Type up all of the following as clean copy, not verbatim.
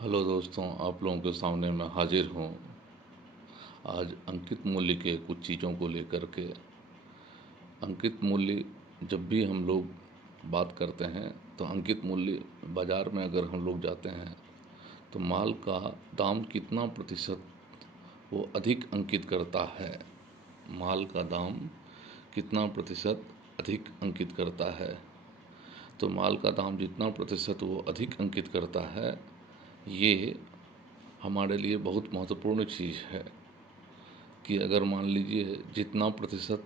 Hello दोस्तों, आप लोगों के सामने मैं हाजिर हूँ आज अंकित मूल्य के कुछ चीज़ों को लेकर के। अंकित मूल्य जब भी हम लोग बात करते हैं तो अंकित मूल्य बाज़ार में अगर हम लोग जाते हैं तो माल का दाम कितना प्रतिशत वो अधिक अंकित करता है। माल का दाम कितना प्रतिशत अधिक अंकित करता है। तो माल का दाम जितना प्रतिशत वो अधिक अंकित करता है, ये हमारे लिए बहुत महत्वपूर्ण चीज़ है कि अगर मान लीजिए जितना प्रतिशत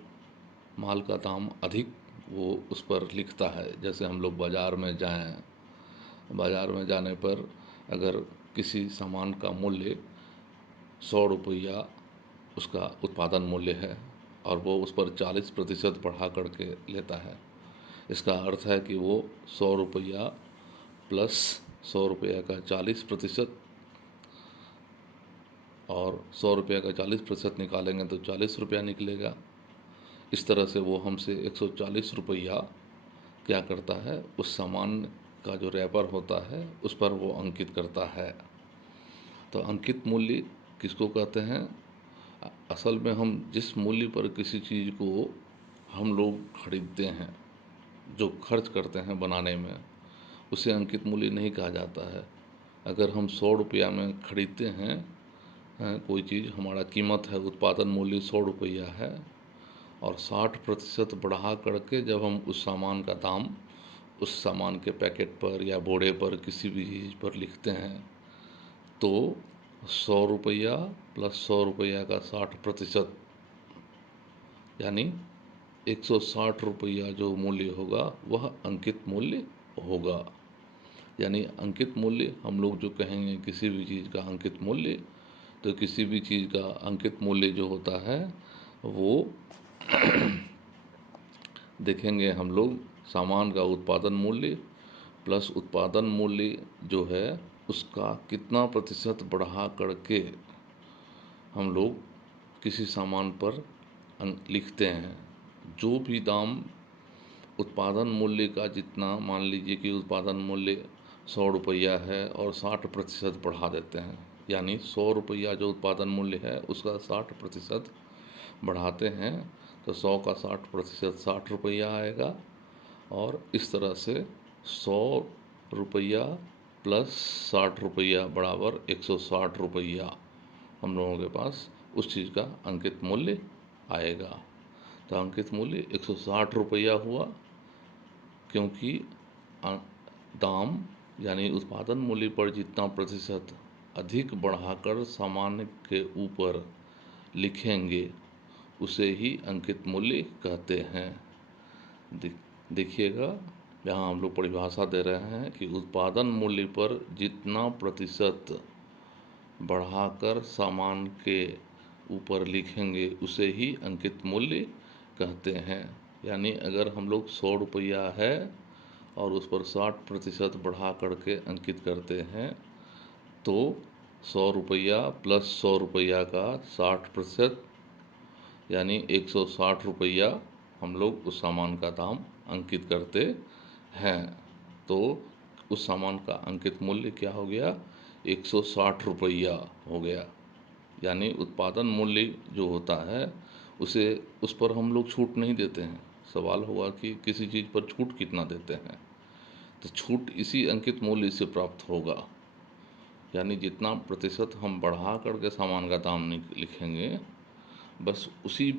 माल का दाम अधिक वो उस पर लिखता है। जैसे हम लोग बाज़ार में जाएं, बाज़ार में जाने पर अगर किसी सामान का मूल्य 100 रुपया उसका उत्पादन मूल्य है और वो उस पर 40% बढ़ा करके लेता है, इसका अर्थ है कि वो 100 रुपया प्लस 100 रुपया का 40% और 100 रुपया का 40% निकालेंगे तो 40 रुपया निकलेगा। इस तरह से वो हमसे 140 रुपया क्या करता है, उस सामान का जो रैपर होता है उस पर वो अंकित करता है। तो अंकित मूल्य किसको कहते हैं? असल में हम जिस मूल्य पर किसी चीज़ को हम लोग खरीदते हैं, जो खर्च करते हैं बनाने में, उसे अंकित मूल्य नहीं कहा जाता है। अगर हम 100 रुपया में खरीदते हैं कोई चीज़, हमारा कीमत है, उत्पादन मूल्य 100 रुपया है और 60% बढ़ा करके जब हम उस सामान का दाम उस सामान के पैकेट पर या बोरे पर किसी भी चीज़ पर लिखते हैं तो 100 रुपया प्लस 100 रुपया का 60% यानी 160 रुपया जो मूल्य होगा वह अंकित मूल्य होगा। यानी अंकित मूल्य हम लोग जो कहेंगे किसी भी चीज़ का अंकित मूल्य, तो किसी भी चीज़ का अंकित मूल्य जो होता है वो देखेंगे हम लोग सामान का उत्पादन मूल्य प्लस उत्पादन मूल्य जो है उसका कितना प्रतिशत बढ़ा करके हम लोग किसी सामान पर लिखते हैं। जो भी दाम उत्पादन मूल्य का जितना, मान लीजिए कि उत्पादन मूल्य 100 रुपया है और 60% बढ़ा देते हैं, यानी 100 रुपया जो उत्पादन मूल्य है उसका 60% बढ़ाते हैं तो 100 का 60% 60 रुपया आएगा। और इस तरह से 100 रुपया प्लस 60 रुपया बराबर 160 रुपया हम लोगों के पास उस चीज़ का अंकित मूल्य आएगा। तो अंकित मूल्य 160 रुपया हुआ, क्योंकि दाम यानी उत्पादन मूल्य पर जितना प्रतिशत अधिक बढ़ाकर सामान के ऊपर लिखेंगे उसे ही अंकित मूल्य कहते हैं। देखिएगा, यहाँ हम लोग परिभाषा दे रहे हैं कि उत्पादन मूल्य पर जितना प्रतिशत बढ़ाकर सामान के ऊपर लिखेंगे उसे ही अंकित मूल्य कहते हैं। यानी अगर हम लोग 100 रुपया है और उस पर 60% बढ़ा करके अंकित करते हैं तो 100 रुपया प्लस 100 रुपया का 60% यानी 160 रुपया हम लोग उस सामान का दाम अंकित करते हैं। तो उस सामान का अंकित मूल्य क्या हो गया? 160 रुपया हो गया। यानी उत्पादन मूल्य जो होता है उसे उस पर हम लोग छूट नहीं देते हैं। सवाल होगा कि किसी चीज़ पर छूट कितना देते हैं, तो छूट इसी अंकित मूल्य से प्राप्त होगा। यानी जितना प्रतिशत हम बढ़ा करके सामान का दाम लिखेंगे बस उसी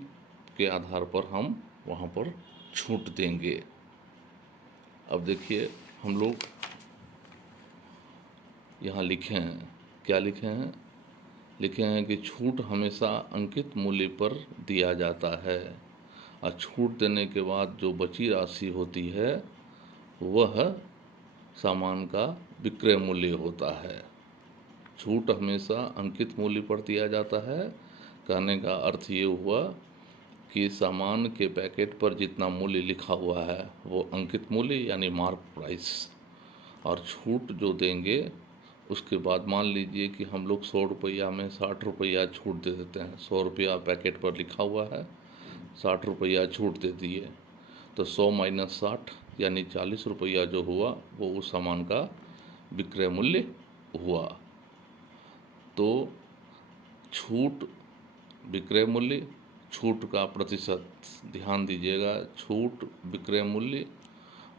के आधार पर हम वहाँ पर छूट देंगे। अब देखिए, हम लोग यहाँ लिखे हैं, क्या लिखे हैं? लिखे हैं कि छूट हमेशा अंकित मूल्य पर दिया जाता है और छूट देने के बाद जो बची राशि होती है वह सामान का विक्रय मूल्य होता है। छूट हमेशा अंकित मूल्य पर दिया जाता है। कहने का अर्थ ये हुआ कि सामान के पैकेट पर जितना मूल्य लिखा हुआ है वो अंकित मूल्य यानी मार्क प्राइस, और छूट जो देंगे उसके बाद मान लीजिए कि हम लोग 100 रुपया में 60 रुपया छूट दे देते हैं। 100 रुपया पैकेट पर लिखा हुआ है, 60 रुपया छूट दे दिए, तो 100 माइनस 60 यानी 40 रुपया जो हुआ वो उस सामान का विक्रय मूल्य हुआ। तो छूट विक्रय मूल्य, छूट का प्रतिशत, ध्यान दीजिएगा, छूट विक्रय मूल्य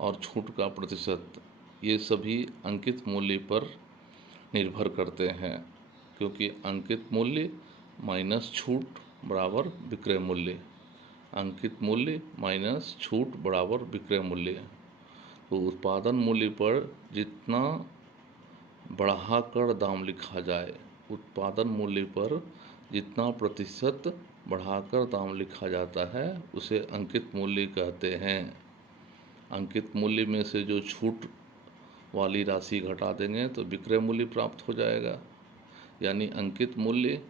और छूट का प्रतिशत ये सभी अंकित मूल्य पर निर्भर करते हैं, क्योंकि अंकित मूल्य माइनस छूट बराबर विक्रय मूल्य, अंकित मूल्य माइनस छूट बराबर विक्रय मूल्य। तो उत्पादन मूल्य पर जितना बढ़ाकर दाम लिखा जाए, उत्पादन मूल्य पर जितना प्रतिशत बढ़ाकर दाम लिखा जाता है उसे अंकित मूल्य कहते हैं। अंकित मूल्य में से जो छूट वाली राशि घटा देंगे तो विक्रय मूल्य प्राप्त हो जाएगा। यानी अंकित मूल्य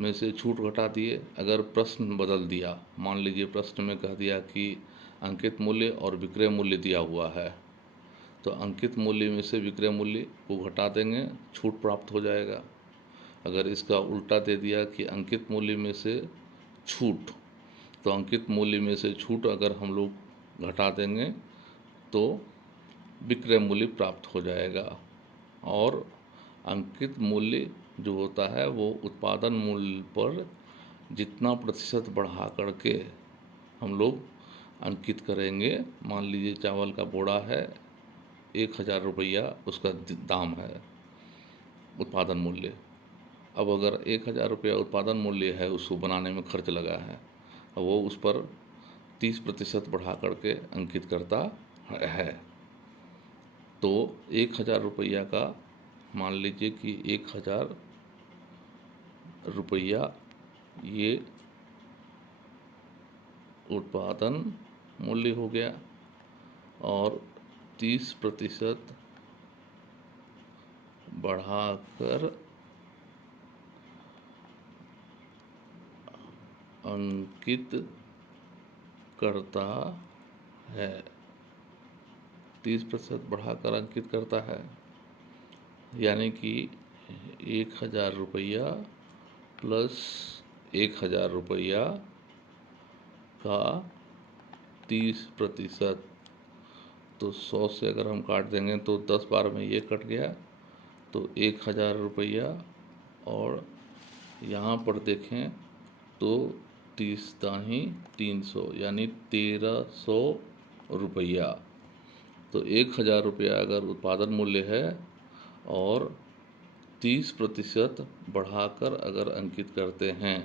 में से छूट घटा दिए। अगर प्रश्न बदल दिया, मान लीजिए प्रश्न में कह दिया कि अंकित मूल्य और विक्रय मूल्य दिया हुआ है, तो अंकित मूल्य में से विक्रय मूल्य को घटा देंगे, छूट प्राप्त हो जाएगा। अगर इसका उल्टा दे दिया कि अंकित मूल्य में से छूट, तो अंकित मूल्य में से छूट अगर हम लोग घटा देंगे तो विक्रय मूल्य प्राप्त हो जाएगा। और अंकित मूल्य जो होता है वो उत्पादन मूल्य पर जितना प्रतिशत बढ़ा करके हम लोग अंकित करेंगे। मान लीजिए चावल का बोरा है, 1,000 रुपया उसका दाम है, उत्पादन मूल्य। अब अगर 1,000 रुपया उत्पादन मूल्य है, उसको बनाने में खर्च लगा है, वो उस पर 30% बढ़ा करके अंकित करता है। तो 1,000 रुपया का मान लीजिए कि 1,000 रुपया ये उत्पादन मूल्य हो गया और 30% बढ़ाकर अंकित करता है, 30% बढ़ाकर अंकित करता है। यानी कि 1,000 रुपया प्लस 1,000 रुपया का 30%, तो 100 से अगर हम काट देंगे तो 10 बार में ये कट गया, तो 1,000 रुपया। और यहाँ पर देखें तो 30 दाही 300 यानी 1,300 रुपया। तो 1,000 रुपया अगर उत्पादन मूल्य है और 30% बढ़ाकर अगर अंकित करते हैं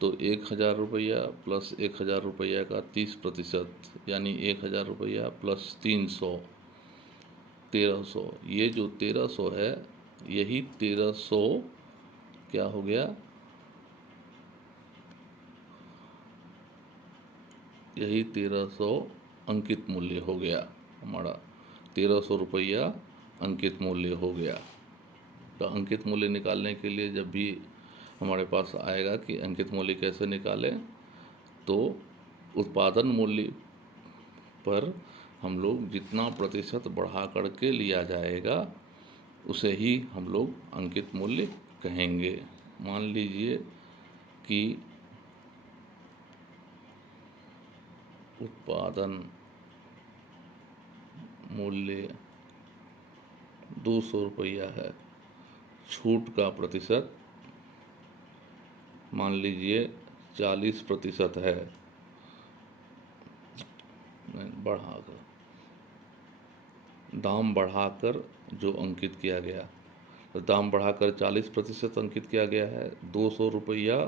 तो 1,000 रुपया प्लस 1,000 रुपया का 30% यानी 1,000 रुपया प्लस 300, 1,300। ये जो 1,300 है, यही 1,300 क्या हो गया, यही 1,300 अंकित मूल्य हो गया हमारा। 1,300 रुपया अंकित मूल्य हो गया। तो अंकित मूल्य निकालने के लिए जब भी हमारे पास आएगा कि अंकित मूल्य कैसे निकालें, तो उत्पादन मूल्य पर हम लोग जितना प्रतिशत बढ़ा करके लिया जाएगा उसे ही हम लोग अंकित मूल्य कहेंगे। मान लीजिए कि उत्पादन मूल्य 200 रुपया है, छूट का प्रतिशत मान लीजिए 40% है, बढ़ाकर दाम बढ़ाकर जो अंकित किया गया, तो दाम बढ़ाकर 40% अंकित किया गया है। 200 रुपया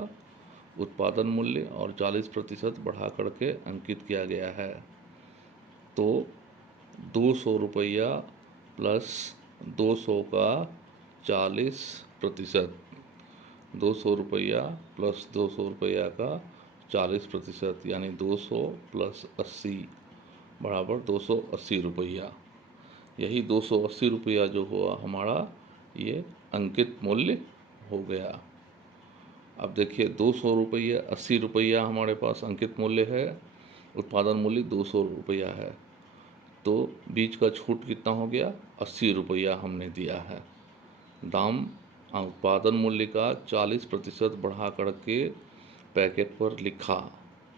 उत्पादन मूल्य और 40% बढ़ा करके अंकित किया गया है। तो 200 रुपया प्लस 200 का 40%, 200 रुपया प्लस 200 रुपया का 40% यानी 200 प्लस 80 बराबर 280 रुपया। यही 280 रुपया जो हुआ हमारा, ये अंकित मूल्य हो गया। अब देखिए 200 रुपया 80 रुपया हमारे पास अंकित मूल्य है, उत्पादन मूल्य 200 रुपया है, तो बीच का छूट कितना हो गया, 80 रुपया हमने दिया है। दाम उत्पादन मूल्य का 40% बढ़ा करके पैकेट पर लिखा,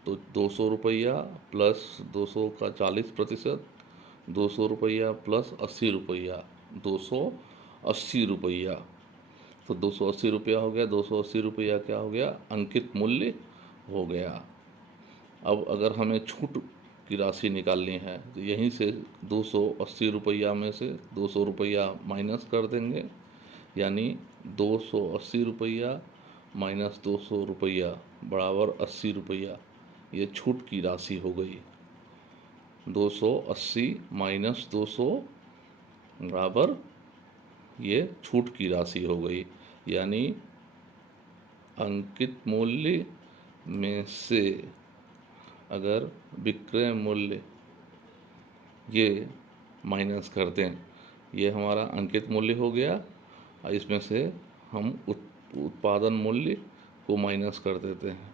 तो 200 रुपया प्लस 200 का 40%, 200 रुपया प्लस 80 रुपया, 280 रुपया। तो 280 रुपया हो गया। 280 रुपया क्या हो गया? अंकित मूल्य हो गया। अब अगर हमें छूट की राशि निकालनी है तो यहीं से 280 रुपया में से 200 रुपया माइनस कर देंगे, यानी 280 रुपया माइनस 200 रुपया बराबर 80 रुपया। ये छूट की राशि हो गई। 280 माइनस 200 बराबर ये छूट की राशि हो गई, यानी अंकित मूल्य में से अगर विक्रय मूल्य ये माइनस कर दें, ये हमारा अंकित मूल्य हो गया, और इसमें से हम उत्पादन मूल्य को माइनस कर देते हैं।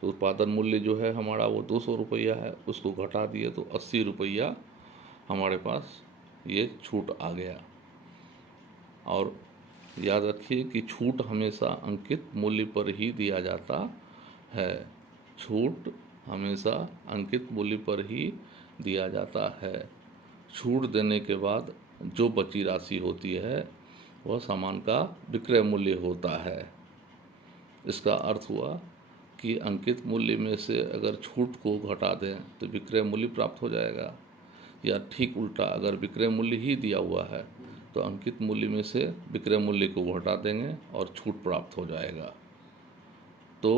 तो उत्पादन मूल्य जो है हमारा वो 200 रुपया है, उसको घटा दिए तो 80 रुपया हमारे पास ये छूट आ गया। और याद रखिए कि छूट हमेशा अंकित मूल्य पर ही दिया जाता है। छूट हमेशा अंकित मूल्य पर ही दिया जाता है। छूट देने के बाद जो बची राशि होती है वह सामान का विक्रय मूल्य होता है। इसका अर्थ हुआ कि अंकित मूल्य में से अगर छूट को घटा दें तो विक्रय मूल्य प्राप्त हो जाएगा, या ठीक उल्टा, अगर विक्रय मूल्य ही दिया हुआ है तो अंकित मूल्य में से विक्रय मूल्य को घटा देंगे और छूट प्राप्त हो जाएगा। तो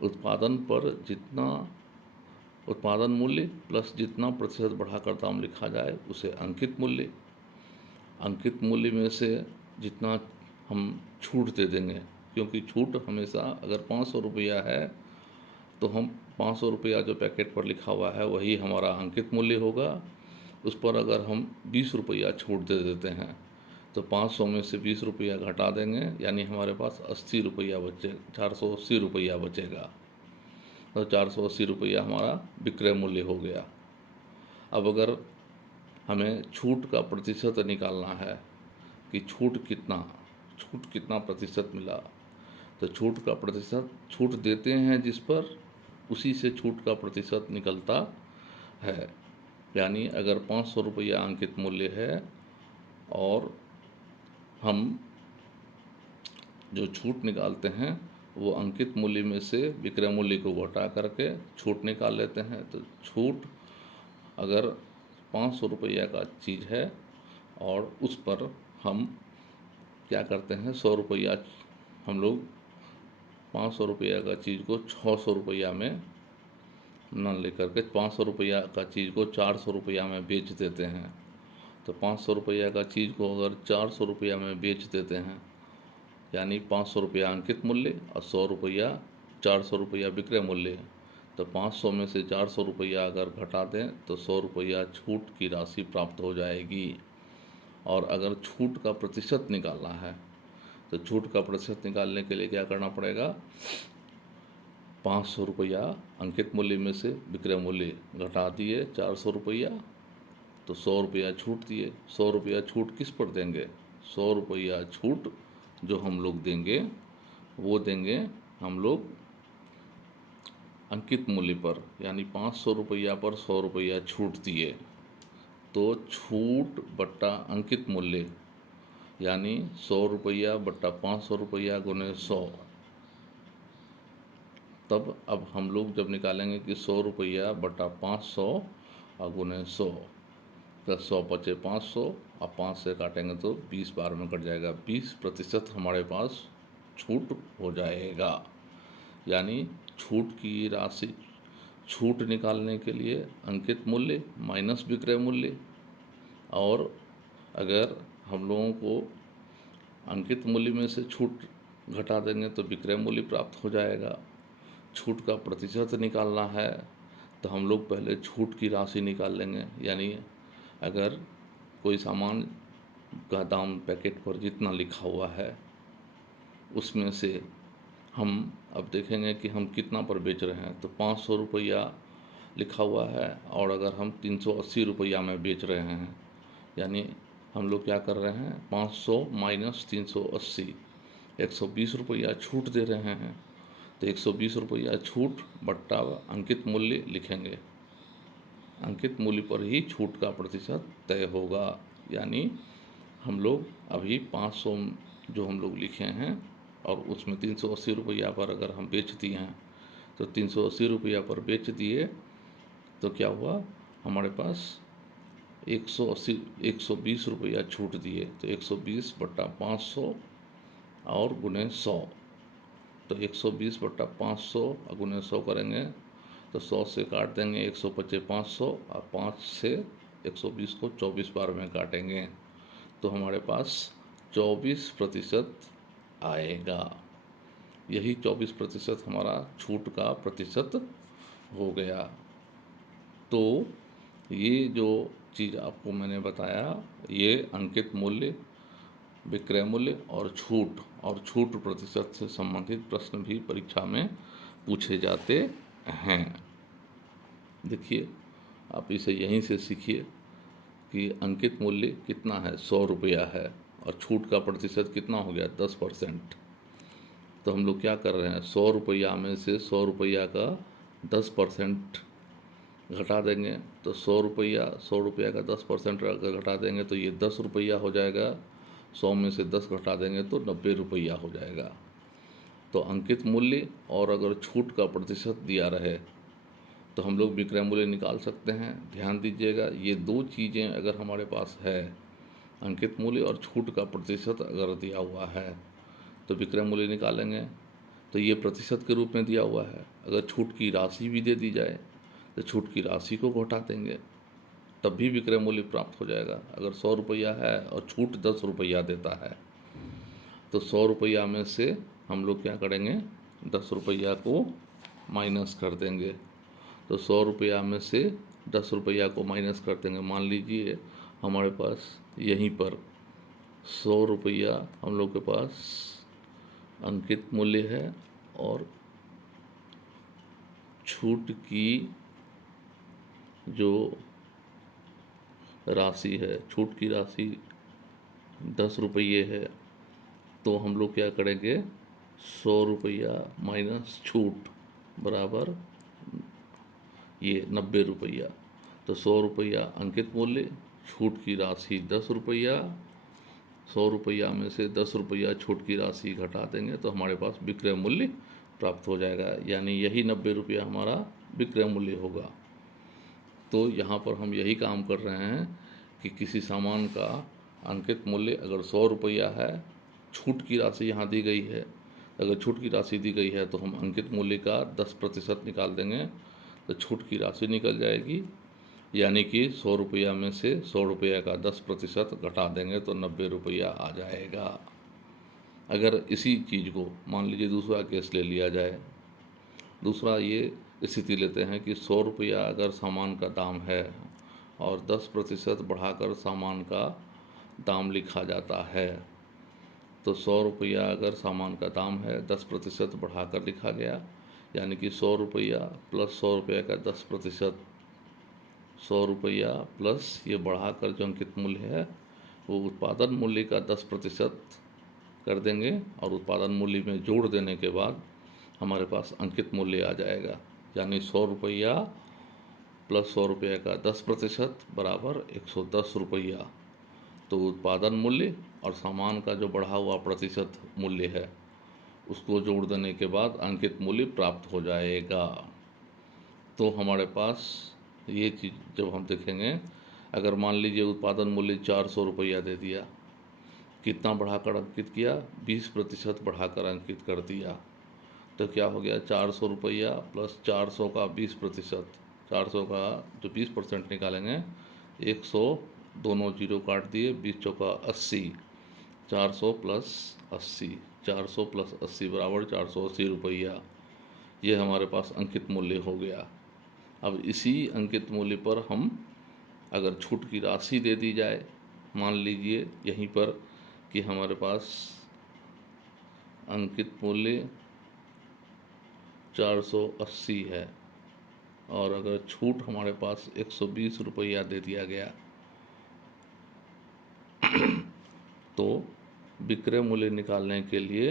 उत्पादन पर जितना उत्पादन मूल्य प्लस जितना प्रतिशत बढ़ाकर दाम लिखा जाए उसे अंकित मूल्य, अंकित मूल्य में से जितना हम छूट दे देंगे, क्योंकि छूट हमेशा अगर 500 रुपया है तो हम 500 रुपया जो पैकेट पर लिखा हुआ है वही हमारा अंकित मूल्य होगा। उस पर अगर हम 20 रुपया छूट दे देते हैं तो 500 में से 20 रुपया घटा देंगे, यानी हमारे पास 80 रुपया बचे, 480 रुपया बचेगा। तो 480 रुपया हमारा विक्रय मूल्य हो गया। अब अगर हमें छूट का प्रतिशत निकालना है कि छूट कितना प्रतिशत मिला, तो छूट का प्रतिशत, छूट देते हैं जिस पर उसी से छूट का प्रतिशत निकलता है। यानी अगर 500 रुपया अंकित मूल्य है और हम जो छूट निकालते हैं वो अंकित मूल्य में से विक्रय मूल्य को घटा करके छूट निकाल लेते हैं, तो छूट अगर 500 रुपया का चीज़ है और उस पर हम क्या करते हैं, 100 रुपया, हम लोग 500 रुपया का चीज़ को 600 रुपया में न लेकर के 500 रुपया का चीज़ को 400 रुपया में बेच देते हैं। तो 500 रुपया का चीज़ को अगर 400 रुपया में बेच देते हैं, यानी 500 रुपया अंकित मूल्य और 100 रुपया 400 रुपया विक्रय मूल्य, तो 500 में से 400 रुपया अगर घटा दें तो 100 रुपया छूट की राशि प्राप्त हो जाएगी। और अगर छूट का प्रतिशत निकालना है तो छूट का प्रतिशत निकालने के लिए क्या करना पड़ेगा, 500 रुपया अंकित मूल्य में से विक्रय मूल्य घटा दिए 400 रुपया, तो 100 रुपया छूट दिए। 100 रुपया छूट किस पर देंगे? 100 रुपया छूट जो हम लोग देंगे वो देंगे हम लोग अंकित मूल्य पर, यानी 500 रुपया पर 100 रुपया छूट दिए, तो छूट बट्टा अंकित मूल्य यानी 100 रुपया बट्टा 500 रुपया गुने 100। तब अब हम लोग जब निकालेंगे कि 100 रुपया बट्टा 500 और गुने 100, प्लस 100 बचे 500 और 5 से काटेंगे तो 20 बार में कट जाएगा। 20% हमारे पास छूट हो जाएगा। यानी छूट की राशि, छूट निकालने के लिए अंकित मूल्य माइनस विक्रय मूल्य, और अगर हम लोगों को अंकित मूल्य में से छूट घटा देंगे तो विक्रय मूल्य प्राप्त हो जाएगा। छूट का प्रतिशत निकालना है तो हम लोग पहले छूट की राशि निकाल लेंगे, यानी अगर कोई सामान का दाम पैकेट पर जितना लिखा हुआ है उसमें से हम अब देखेंगे कि हम कितना पर बेच रहे हैं। तो 500 रुपया लिखा हुआ है और अगर हम 380 रुपया में बेच रहे हैं, यानी हम लोग क्या कर रहे हैं, 500 माइनस 380, 120 रुपया छूट दे रहे हैं। तो 120 रुपया छूट बट्टा अंकित मूल्य लिखेंगे। अंकित मूल्य पर ही छूट का प्रतिशत तय होगा। यानी हम लोग अभी 500 जो हम लोग लिखे हैं, और उसमें 380 रुपया पर अगर हम बेच दिए हैं तो 380 रुपया पर बेच दिए तो क्या हुआ, हमारे पास 120 रुपया छूट दिए, तो 120 बट्टा 500 और गुने 100, तो 120 बट्टा 500 और गुने 100 करेंगे तो 100 से काट देंगे 125 500, और 5 से 120 को 24 बार में काटेंगे तो हमारे पास 24% आएगा। यही 24% हमारा छूट का प्रतिशत हो गया। तो ये जो चीज़ आपको मैंने बताया, ये अंकित मूल्य, विक्रय मूल्य और छूट प्रतिशत से संबंधित प्रश्न भी परीक्षा में पूछे जाते हैं। देखिए, आप इसे यहीं से सीखिए कि अंकित मूल्य कितना है, 100 रुपया है, और छूट का प्रतिशत कितना हो गया, 10%। तो हम लोग क्या कर रहे हैं, 100 रुपया में से 100 रुपया का 10% घटा देंगे, तो 100 रुपया का 10% अगर घटा देंगे तो ये 10 रुपया हो जाएगा। 100 में से 10 घटा देंगे तो 90 रुपया हो जाएगा। तो अंकित मूल्य और अगर छूट का प्रतिशत दिया रहे तो हम लोग विक्रय मूल्य निकाल सकते हैं। ध्यान दीजिएगा, ये दो चीज़ें अगर हमारे पास है, अंकित मूल्य और छूट का प्रतिशत अगर दिया हुआ है तो विक्रय मूल्य निकालेंगे। तो ये प्रतिशत के रूप में दिया हुआ है। अगर छूट की राशि भी दे दी जाए तो छूट की राशि को घटा देंगे, तब भी विक्रय मूल्य प्राप्त हो जाएगा। अगर 100 रुपया है और छूट 10 रुपया देता है तो 100 रुपया में से हम लोग क्या करेंगे, 10 रुपया को माइनस कर देंगे। तो 100 रुपया में से 10 रुपया को माइनस कर देंगे। मान लीजिए हमारे पास यहीं पर 100 रुपया हम लोग के पास अंकित मूल्य है और छूट की जो राशि है, छूट की राशि 10 रुपये है, तो हम लोग क्या करेंगे, 100 रुपया माइनस छूट बराबर ये 90 रुपया। तो 100 रुपया अंकित मूल्य, छूट की राशि 10 रुपया, 100 रुपया में से 10 रुपया छूट की राशि घटा देंगे तो हमारे पास विक्रय मूल्य प्राप्त हो जाएगा। यानी यही 90 रुपया हमारा विक्रय मूल्य होगा। तो यहाँ पर हम यही काम कर रहे हैं कि किसी सामान का अंकित मूल्य अगर 100 रुपया है, छूट की राशि यहाँ दी गई है, अगर छूट की राशि दी गई है तो हम अंकित मूल्य का 10% निकाल देंगे तो छूट की राशि निकल जाएगी। यानी कि 100 रुपया में से 100 रुपया का 10% घटा देंगे तो 90 रुपया आ जाएगा। अगर इसी चीज़ को मान लीजिए दूसरा केस ले लिया जाए, दूसरा ये स्थिति लेते हैं कि 100 रुपया अगर सामान का दाम है और 10% बढ़ाकर सामान का दाम लिखा जाता है, तो 100 रुपया अगर सामान का दाम है, 10% बढ़ाकर लिखा गया, यानी कि 100 रुपया प्लस 100 रुपया का 10%, 100 रुपया प्लस ये बढ़ाकर जो अंकित मूल्य है वो उत्पादन मूल्य का 10% कर देंगे, और उत्पादन मूल्य में जोड़ देने के बाद हमारे पास अंकित मूल्य आ जाएगा। यानी 100 रुपया प्लस 100 रुपया का 10% बराबर 110 रुपया। तो उत्पादन मूल्य और सामान का जो बढ़ा हुआ प्रतिशत मूल्य है उसको जोड़ देने के बाद अंकित मूल्य प्राप्त हो जाएगा। तो हमारे पास ये चीज़ जब हम देखेंगे, अगर मान लीजिए उत्पादन मूल्य 400 रुपया दे दिया, कितना बढ़ाकर अंकित किया, 20% बढ़ाकर अंकित कर दिया, तो क्या हो गया, 400 रुपया प्लस 400 का 20%, 400 का जो 20% निकालेंगे, 100 दोनों जीरो काट दिए, 20 चौका 80, 400 प्लस 80, 400 प्लस 80 बराबर 480 रुपया। ये हमारे पास अंकित मूल्य हो गया। अब इसी अंकित मूल्य पर हम अगर छूट की राशि दे दी जाए, मान लीजिए यहीं पर कि हमारे पास अंकित मूल्य 480 है और अगर छूट हमारे पास 120 रुपया दे दिया गया तो विक्रय मूल्य निकालने के लिए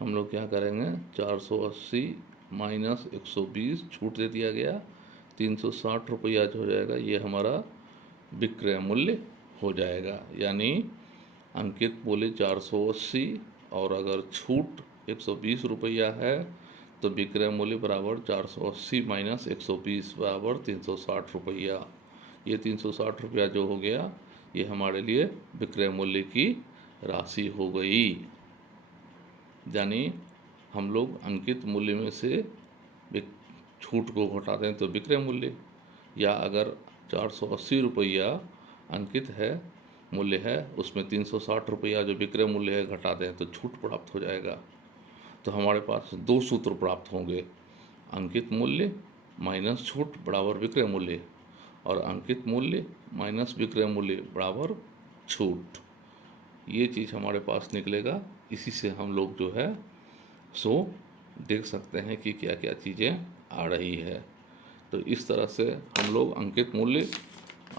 हम लोग क्या करेंगे, 480 माइनस 120 छूट दे दिया गया, 360 रुपया जो हो जाएगा, ये हमारा विक्रय मूल्य हो जाएगा। यानी अंकित मूल्य 480 और अगर छूट 120 रुपया है तो विक्रय मूल्य बराबर 480 माइनस 120 बराबर 360 रुपया। ये 360 रुपया जो हो गया ये हमारे लिए विक्रय मूल्य की राशि हो गई। यानी हम लोग अंकित मूल्य में से छूट को घटा दें तो विक्रय मूल्य, या अगर 480 रुपया अंकित है मूल्य है उसमें 360 रुपया जो विक्रय मूल्य है घटा दें तो छूट प्राप्त हो जाएगा। तो हमारे पास दो सूत्र प्राप्त होंगे, अंकित मूल्य माइनस छूट बराबर विक्रय मूल्य और अंकित मूल्य माइनस विक्रय मूल्य बराबर छूट। ये चीज़ हमारे पास निकलेगा। इसी से हम लोग जो है सो देख सकते हैं कि क्या क्या चीज़ें आ रही है। तो इस तरह से हम लोग अंकित मूल्य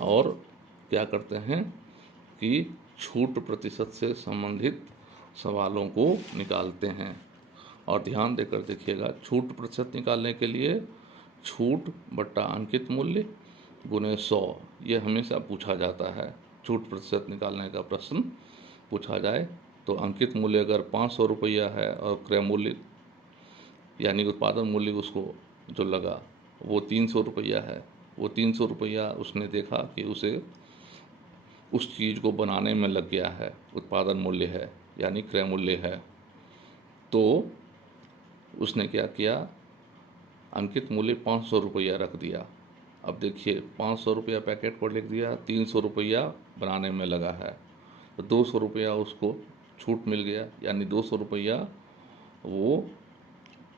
और क्या करते हैं कि छूट प्रतिशत से संबंधित सवालों को निकालते हैं। और ध्यान देकर देखिएगा, छूट प्रतिशत निकालने के लिए छूट बट्टा अंकित मूल्य गुने 100 ये हमेशा पूछा जाता है। छूट प्रतिशत निकालने का प्रश्न पूछा जाए तो अंकित मूल्य अगर 500 रुपया है और क्रय मूल्य यानी उत्पादन मूल्य उसको जो लगा वो 300 रुपया है, वो 300 रुपया उसने देखा कि उसे उस चीज़ को बनाने में लग गया है, उत्पादन मूल्य है यानी क्रय मूल्य है, तो उसने क्या किया, अंकित मूल्य 500 रुपया रख दिया। अब देखिए 500 रुपया पैकेट पर लिख दिया, 300 रुपया बनाने में लगा है, तो 200 रुपया उसको छूट मिल गया, यानी 200 रुपया वो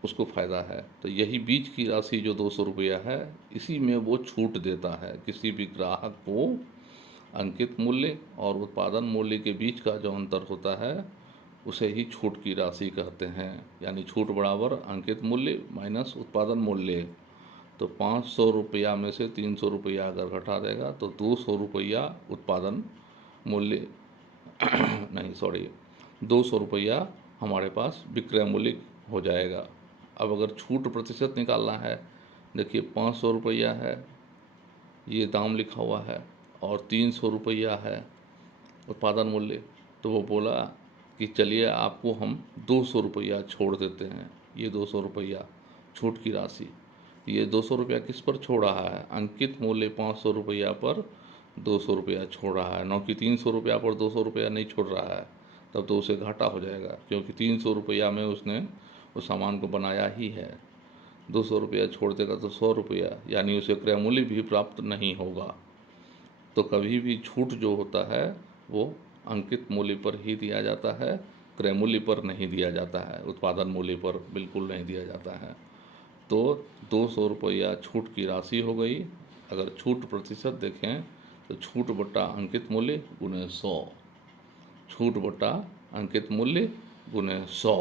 उसको फ़ायदा है। तो यही बीच की राशि जो 200 रुपया है इसी में वो छूट देता है किसी भी ग्राहक को। अंकित मूल्य और उत्पादन मूल्य के बीच का जो अंतर होता है उसे ही छूट की राशि कहते हैं। यानी छूट बराबर अंकित मूल्य माइनस उत्पादन मूल्य। तो 500 रुपया में से 300 रुपया अगर घटा देगा तो 200 रुपया उत्पादन मूल्य नहीं सॉरी 200 रुपया हमारे पास विक्रय मूल्य हो जाएगा। अब अगर छूट प्रतिशत निकालना है, देखिए 500 रुपया है ये दाम लिखा हुआ है और 300 रुपया है उत्पादन मूल्य, तो वो बोला कि चलिए आपको हम 200 रुपया छोड़ देते हैं। ये 200 रुपया छूट की राशि, ये 200 रुपया किस पर छोड़ रहा है, अंकित मूल्य 500 रुपया पर 200 रुपया छोड़ रहा है, न कि 300 रुपया पर 200 रुपया नहीं छोड़ रहा है। तब तो उसे घाटा हो जाएगा क्योंकि 300 रुपया में उसने उस सामान को बनाया ही है। 200 रुपया छोड़ देगा तो 100 रुपया, यानी उसे क्रय मूल्य भी प्राप्त नहीं होगा। तो कभी भी छूट जो होता है वो अंकित मूल्य पर ही दिया जाता है, क्रय मूल्य पर नहीं दिया जाता है, उत्पादन मूल्य पर बिल्कुल नहीं दिया जाता है। तो 200 रुपया छूट की राशि हो गई। अगर छूट प्रतिशत देखें तो छूट बट्टा अंकित मूल्य गुने 100, छूट बट्टा अंकित मूल्य गुने 100।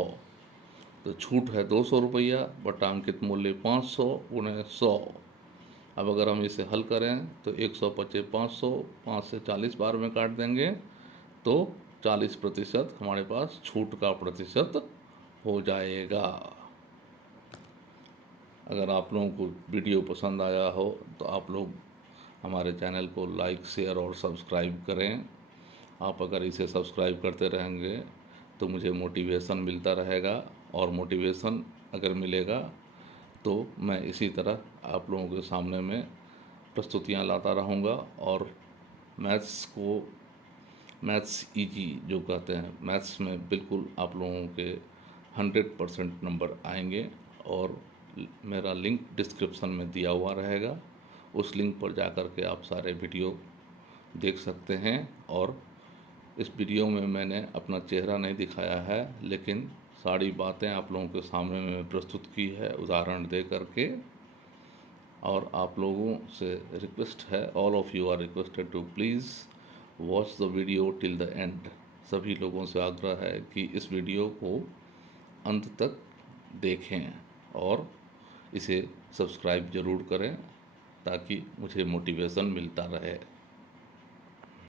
तो छूट है 200 रुपया बटा अंकित मूल्य 500 गुणे 100। अब अगर हम इसे हल करें तो 125 500 5 से 40 बार में काट देंगे तो 40% हमारे पास छूट का प्रतिशत हो जाएगा। अगर आप लोगों को वीडियो पसंद आया हो तो आप लोग हमारे चैनल को लाइक शेयर और सब्सक्राइब करें। आप अगर इसे सब्सक्राइब करते रहेंगे तो मुझे मोटिवेशन मिलता रहेगा, और मोटिवेशन अगर मिलेगा तो मैं इसी तरह आप लोगों के सामने में प्रस्तुतियाँ लाता रहूँगा। और मैथ्स इजी जो कहते हैं, मैथ्स में बिल्कुल आप लोगों के 100% नंबर आएंगे। और मेरा लिंक डिस्क्रिप्शन में दिया हुआ रहेगा, उस लिंक पर जाकर के आप सारे वीडियो देख सकते हैं। और इस वीडियो में मैंने अपना चेहरा नहीं दिखाया है, लेकिन सारी बातें आप लोगों के सामने में प्रस्तुत की है उदाहरण दे करके। और आप लोगों से रिक्वेस्ट है, all of you are requested to please watch the video till the end. सभी लोगों से आग्रह है कि इस वीडियो को अंत तक देखें और इसे सब्सक्राइब ज़रूर करें ताकि मुझे मोटिवेशन मिलता रहे।